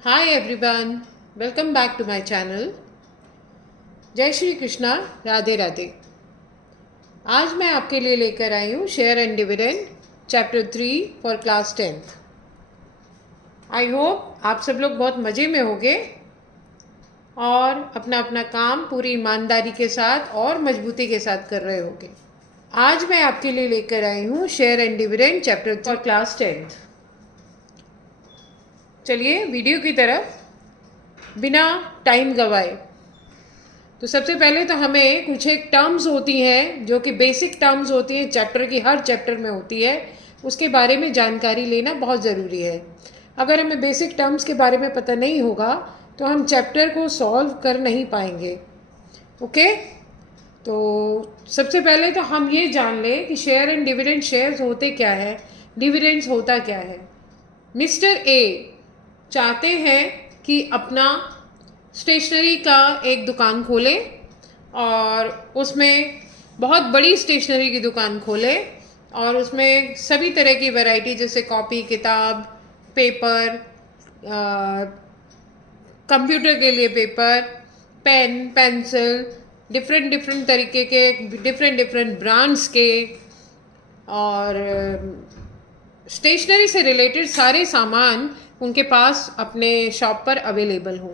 Hi everyone, welcome back to my channel. जय श्री कृष्णा, राधे राधे। आज मैं आपके लिए लेकर आई हूँ share and dividend chapter 3 for class 10th। I hope आप सब लोग बहुत मज़े में होंगे और अपना अपना काम पूरी ईमानदारी के साथ और मजबूती के साथ कर रहे होंगे। आज मैं आपके लिए लेकर आई हूँ share and dividend chapter for class 10th। चलिए वीडियो की तरफ बिना टाइम गवाए, तो सबसे पहले तो हमें कुछ एक टर्म्स होती हैं जो कि बेसिक टर्म्स होती हैं, चैप्टर की हर चैप्टर में होती है, उसके बारे में जानकारी लेना बहुत ज़रूरी है। अगर हमें बेसिक टर्म्स के बारे में पता नहीं होगा तो हम चैप्टर को सॉल्व कर नहीं पाएंगे। ओके, तो सबसे पहले तो हम ये जान लें कि शेयर एंड डिविडेंड शेयर्स होते क्या है, डिविडेंड्स होता क्या है। मिस्टर ए चाहते हैं कि अपना स्टेशनरी का एक दुकान खोले और उसमें बहुत बड़ी स्टेशनरी की दुकान खोले और उसमें सभी तरह की वैरायटी जैसे कॉपी, किताब, पेपर, कंप्यूटर के लिए पेपर, पेन, पेंसिल, डिफरेंट तरीके के डिफरेंट ब्रांड्स के और स्टेशनरी से रिलेटेड सारे सामान उनके पास अपने शॉप पर अवेलेबल हों।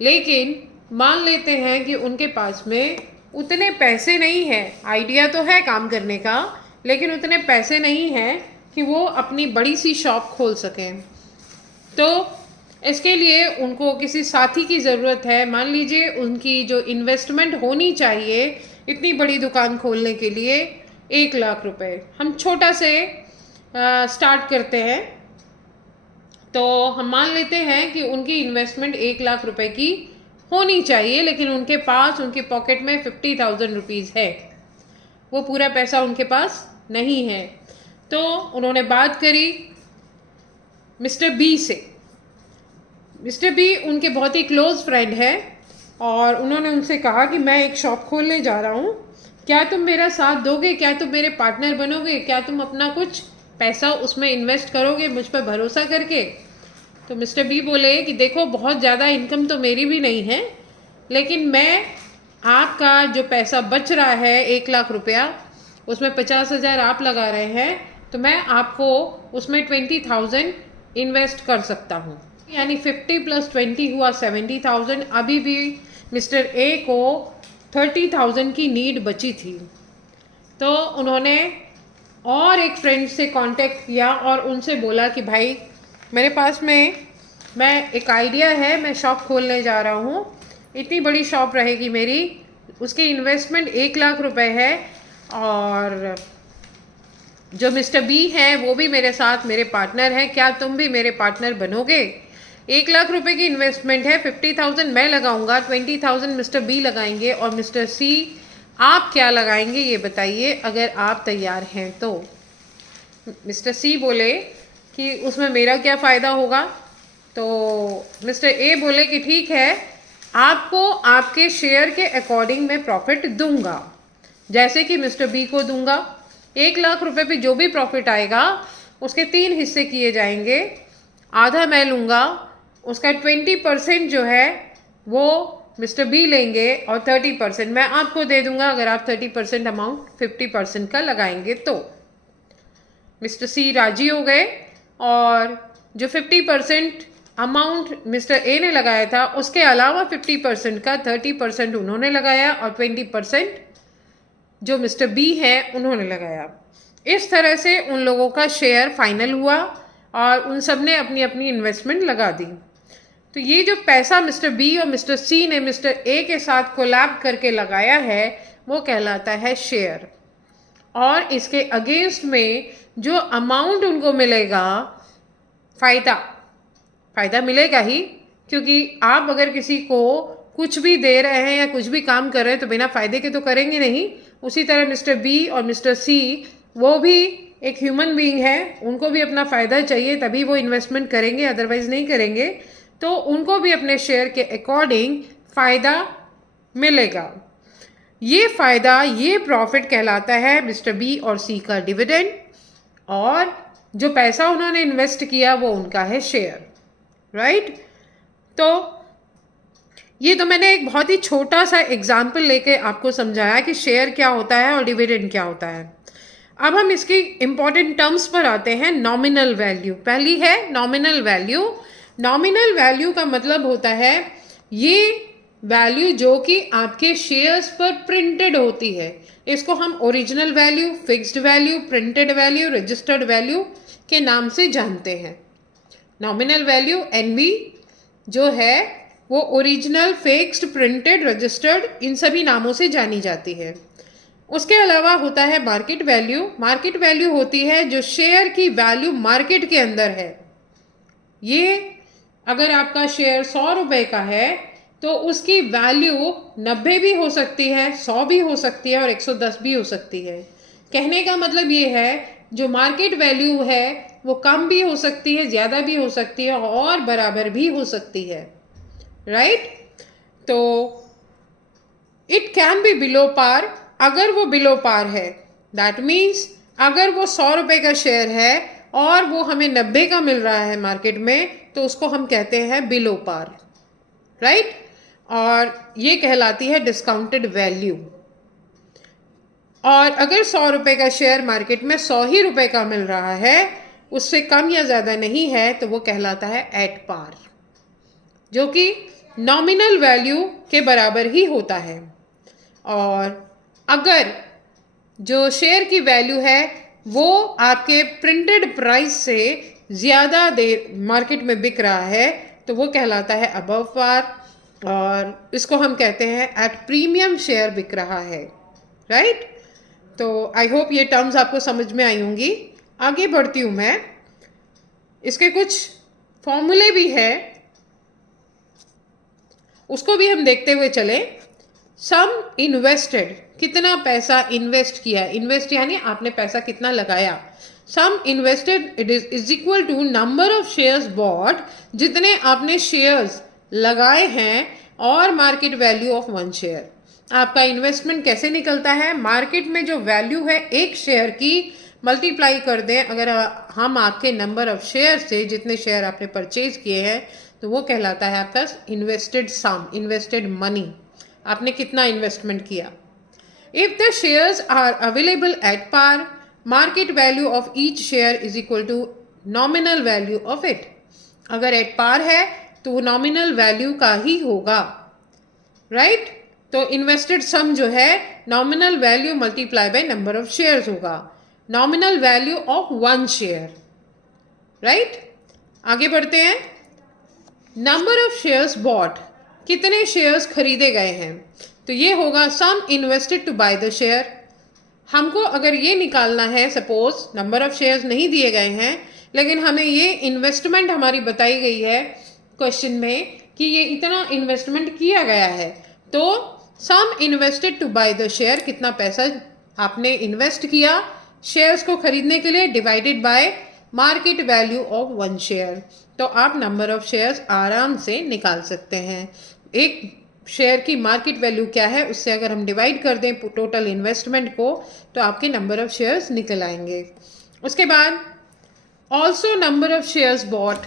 लेकिन मान लेते हैं कि उनके पास में उतने पैसे नहीं हैं, आइडिया तो है काम करने का, लेकिन उतने पैसे नहीं हैं कि वो अपनी बड़ी सी शॉप खोल सकें। तो इसके लिए उनको किसी साथी की ज़रूरत है। मान लीजिए उनकी जो इन्वेस्टमेंट होनी चाहिए इतनी बड़ी दुकान खोलने के लिए 1 लाख रुपए। हम छोटा से स्टार्ट करते हैं, तो हम मान लेते हैं कि उनकी इन्वेस्टमेंट 1 लाख रुपए की होनी चाहिए, लेकिन उनके पास उनके पॉकेट में 50,000 रुपीज़ है, वो पूरा पैसा उनके पास नहीं है। तो उन्होंने बात करी मिस्टर बी से। मिस्टर बी उनके बहुत ही क्लोज फ्रेंड है और उन्होंने उनसे कहा कि मैं एक शॉप खोलने जा रहा हूँ, क्या तुम मेरा साथ दोगे, क्या तुम मेरे पार्टनर बनोगे, क्या तुम अपना कुछ पैसा उसमें इन्वेस्ट करोगे मुझ पर भरोसा करके। तो मिस्टर बी बोले कि देखो बहुत ज़्यादा इनकम तो मेरी भी नहीं है, लेकिन मैं आपका जो पैसा बच रहा है 1 लाख रुपया, उसमें 50,000 आप लगा रहे हैं, तो मैं आपको उसमें 20,000 इन्वेस्ट कर सकता हूँ, यानी 50 + 20 हुआ 70,000। अभी भी मिस्टर ए को 30,000 की नीड बची थी। तो उन्होंने और एक फ्रेंड से कांटेक्ट किया और उनसे बोला कि भाई मेरे पास में मैं एक आइडिया है, मैं शॉप खोलने जा रहा हूँ, इतनी बड़ी शॉप रहेगी मेरी, उसकी इन्वेस्टमेंट 1 लाख रुपए है और जो मिस्टर बी हैं वो भी मेरे साथ मेरे पार्टनर हैं, क्या तुम भी मेरे पार्टनर बनोगे। 1 लाख रुपए की इन्वेस्टमेंट है, 50,000 मैं लगाऊंगा, 20,000 मिस्टर बी लगाएंगे और मिस्टर सी आप क्या लगाएंगे ये बताइए, अगर आप तैयार हैं तो। मिस्टर सी बोले कि उसमें मेरा क्या फ़ायदा होगा। तो मिस्टर ए बोले कि ठीक है, आपको आपके शेयर के अकॉर्डिंग मैं प्रॉफिट दूंगा, जैसे कि मिस्टर बी को दूंगा। 1 लाख रुपए पे जो भी प्रॉफिट आएगा उसके 3 हिस्से किए जाएंगे, आधा मैं लूँगा, उसका 20% जो है वो मिस्टर बी लेंगे और 30% मैं आपको दे दूंगा अगर आप 30% अमाउंट 50% का लगाएंगे तो। मिस्टर सी राजी हो गए और जो 50% अमाउंट मिस्टर ए ने लगाया था उसके अलावा 50% का 30% उन्होंने लगाया और 20% जो मिस्टर बी है उन्होंने लगाया। इस तरह से उन लोगों का शेयर फाइनल हुआ और उन सब ने अपनी अपनी इन्वेस्टमेंट लगा दी। तो ये जो पैसा मिस्टर बी और मिस्टर सी ने मिस्टर ए के साथ कोलैब करके लगाया है वो कहलाता है शेयर। और इसके अगेंस्ट में जो अमाउंट उनको मिलेगा, फ़ायदा मिलेगा ही, क्योंकि आप अगर किसी को कुछ भी दे रहे हैं या कुछ भी काम कर रहे हैं तो बिना फ़ायदे के तो करेंगे नहीं। उसी तरह मिस्टर बी और मिस्टर सी वो भी एक ह्यूमन बीइंग है, उनको भी अपना फ़ायदा चाहिए तभी वो इन्वेस्टमेंट करेंगे, अदरवाइज़ नहीं करेंगे। तो उनको भी अपने शेयर के अकॉर्डिंग फ़ायदा मिलेगा। ये फ़ायदा, ये प्रॉफिट कहलाता है मिस्टर बी और सी का डिविडेंड, और जो पैसा उन्होंने इन्वेस्ट किया वो उनका है शेयर, राइट। तो ये तो मैंने एक बहुत ही छोटा सा एग्जाम्पल लेके आपको समझाया कि शेयर क्या होता है और डिविडेंड क्या होता है। अब हम इसकी इंपॉर्टेंट टर्म्स पर आते हैं। नॉमिनल वैल्यू पहली है। नॉमिनल वैल्यू, नॉमिनल वैल्यू का मतलब होता है ये वैल्यू जो कि आपके शेयर्स पर प्रिंटेड होती है। इसको हम original value, fixed value, printed value, registered value के नाम से जानते हैं। नॉमिनल वैल्यू एनवी जो है वो original, fixed, printed, registered in सभी नामों से जानी जाती है। उसके अलावा होता है मार्केट वैल्यू। मार्केट वैल्यू होती है जो शेयर की वैल्यू मार्केट के अंदर है। ये अगर आपका शेयर 100 रुपए का है तो उसकी वैल्यू 90 भी हो सकती है, 100 भी हो सकती है और 110 भी हो सकती है। कहने का मतलब ये है जो मार्केट वैल्यू है वो कम भी हो सकती है, ज़्यादा भी हो सकती है और बराबर भी हो सकती है, राइट? तो it can be below par. अगर वो बिलो पार है दैट मीन्स अगर वो 100 रुपए का शेयर है और वो हमें 90 का मिल रहा है मार्केट में तो उसको हम कहते हैं बिलो पार, राइट? और ये कहलाती है डिस्काउंटेड वैल्यू। और अगर 100 रुपए का शेयर मार्केट में 100 ही रुपए का मिल रहा है, उससे कम या ज़्यादा नहीं है, तो वो कहलाता है एट पार, जो कि नॉमिनल वैल्यू के बराबर ही होता है। और अगर जो शेयर की वैल्यू है वो आपके प्रिंटेड प्राइस से ज़्यादा देर मार्केट में बिक रहा है तो वो कहलाता है अबव पार, और इसको हम कहते हैं एट प्रीमियम शेयर बिक रहा है, राइट? तो आई होप ये टर्म्स आपको समझ में आई होंगी। आगे बढ़ती हूँ मैं। इसके कुछ फॉर्मूले भी है, उसको भी हम देखते हुए चले। सम इन्वेस्टेड, कितना पैसा इन्वेस्ट किया, इन्वेस्ट यानी आपने पैसा कितना लगाया। Sum invested it is equal to number of shares bought, जितने आपने शेयर्स लगाए हैं, और market value of one share. आपका इन्वेस्टमेंट कैसे निकलता है? मार्केट में जो वैल्यू है एक शेयर की मल्टीप्लाई कर दें अगर हम आपके नंबर ऑफ शेयर से, जितने शेयर आपने परचेज किए हैं, तो वो कहलाता है आपका इन्वेस्टेड सम, इन्वेस्टेड मनी। आपने कितना इन्वेस्टमेंट किया। If the shares are available at par, market value of each share is equal to nominal value of it. अगर एट पार है तो वो नॉमिनल वैल्यू का ही होगा, राइट? तो इन्वेस्टेड सम जो है nominal value multiply by number of shares होगा, nominal value of one share, right? आगे बढ़ते हैं। नंबर ऑफ शेयर्स बॉट, कितने शेयर्स खरीदे गए हैं, तो ये होगा sum invested to buy the share. हमको अगर ये निकालना है, सपोज नंबर ऑफ शेयर्स नहीं दिए गए हैं लेकिन हमें ये इन्वेस्टमेंट हमारी बताई गई है क्वेश्चन में कि ये इतना इन्वेस्टमेंट किया गया है, तो sum invested to buy the share, कितना पैसा आपने इन्वेस्ट किया शेयर्स को खरीदने के लिए, divided by market value of one share. तो आप नंबर ऑफ शेयर्स आराम से निकाल सकते हैं। एक शेयर की मार्केट वैल्यू क्या है उससे अगर हम डिवाइड कर दें टोटल इन्वेस्टमेंट को तो आपके नंबर ऑफ शेयर्स निकल आएंगे। उसके बाद also number of shares bought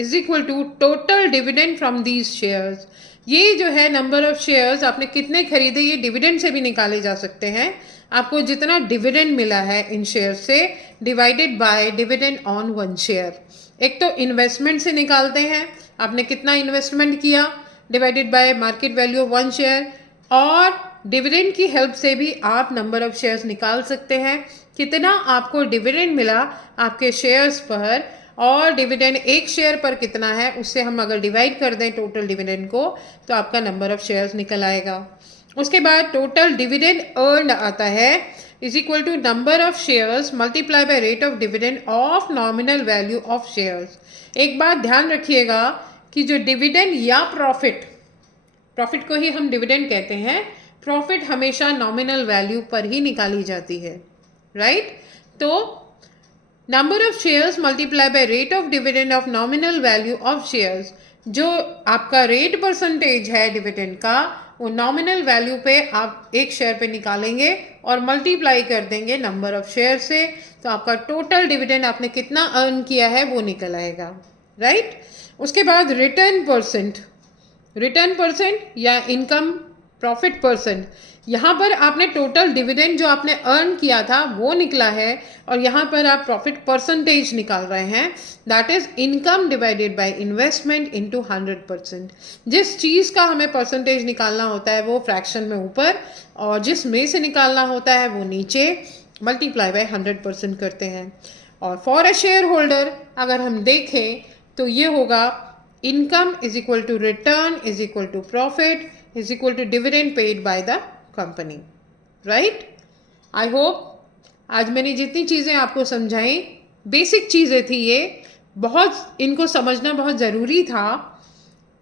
is equal to total dividend from these shares. ये जो है नंबर ऑफ शेयर्स आपने कितने खरीदे, ये डिविडेंड से भी निकाले जा सकते हैं। आपको जितना डिविडेंड मिला है इन शेयर से, divided by dividend on one share. एक तो इन्वेस्टमेंट से निकालते हैं, आपने कितना इन्वेस्टमेंट किया, divided by market value of one share, और डिविडेंड की हेल्प से भी आप नंबर ऑफ शेयर्स निकाल सकते हैं, कितना आपको डिविडेंड मिला आपके शेयर्स पर, और डिविडेंड एक शेयर पर कितना है उससे हम अगर डिवाइड कर दें टोटल डिविडेंड को तो आपका नंबर ऑफ शेयर्स निकल आएगा। उसके बाद टोटल डिविडेंड अर्न आता है is equal to number of shares multiply by rate of dividend of nominal value of shares. एक बात ध्यान रखिएगा कि जो डिविडेंड या प्रॉफिट को ही हम डिविडेंड कहते हैं, प्रॉफिट हमेशा नॉमिनल वैल्यू पर ही निकाली जाती है, राइट? तो number of shares multiply by rate of dividend of nominal value of shares, जो आपका रेट परसेंटेज है डिविडेंड का वो नॉमिनल वैल्यू पे आप एक शेयर पे निकालेंगे और मल्टीप्लाई कर देंगे नंबर ऑफ शेयर से, तो आपका टोटल डिविडेंड आपने कितना अर्न किया है वो निकल आएगा, राइट। उसके बाद रिटर्न परसेंट या इनकम प्रॉफिट परसेंट, यहाँ पर आपने टोटल डिविडेंड जो आपने अर्न किया था वो निकला है, और यहाँ पर आप प्रॉफिट परसेंटेज निकाल रहे हैं, that is income divided by investment into 100%। जिस चीज़ का हमें परसेंटेज निकालना होता है वो फ्रैक्शन में ऊपर, और जिस में से निकालना होता है वो नीचे, मल्टीप्लाई बाय 100% करते हैं। और फॉर अ शेयर होल्डर अगर हम देखें तो ये होगा income is equal to return is equal to profit is equal to dividend paid by the company, right. I hope आज मैंने जितनी चीज़ें आपको समझाई, बेसिक चीज़ें थी ये, बहुत इनको समझना बहुत ज़रूरी था,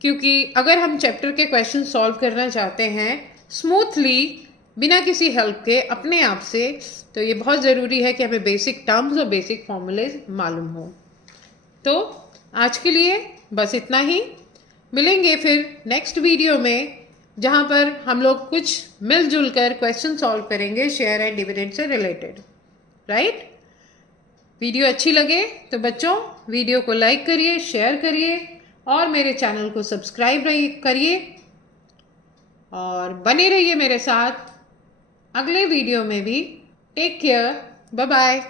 क्योंकि अगर हम चैप्टर के क्वेश्चन सॉल्व करना चाहते हैं स्मूथली बिना किसी हेल्प के अपने आप से, तो ये बहुत ज़रूरी है कि हमें बेसिक टर्म्स और बेसिक फॉर्मूलेज मालूम हो। तो आज के लिए बस इतना ही, मिलेंगे फिर नेक्स्ट वीडियो में जहाँ पर हम लोग कुछ मिलजुल कर क्वेश्चन सॉल्व करेंगे शेयर एंड डिविडेंड से रिलेटेड, राइट। वीडियो अच्छी लगे तो बच्चों वीडियो को लाइक करिए, शेयर करिए और मेरे चैनल को सब्सक्राइब करिए, और बने रहिए मेरे साथ अगले वीडियो में भी। Take care, bye bye.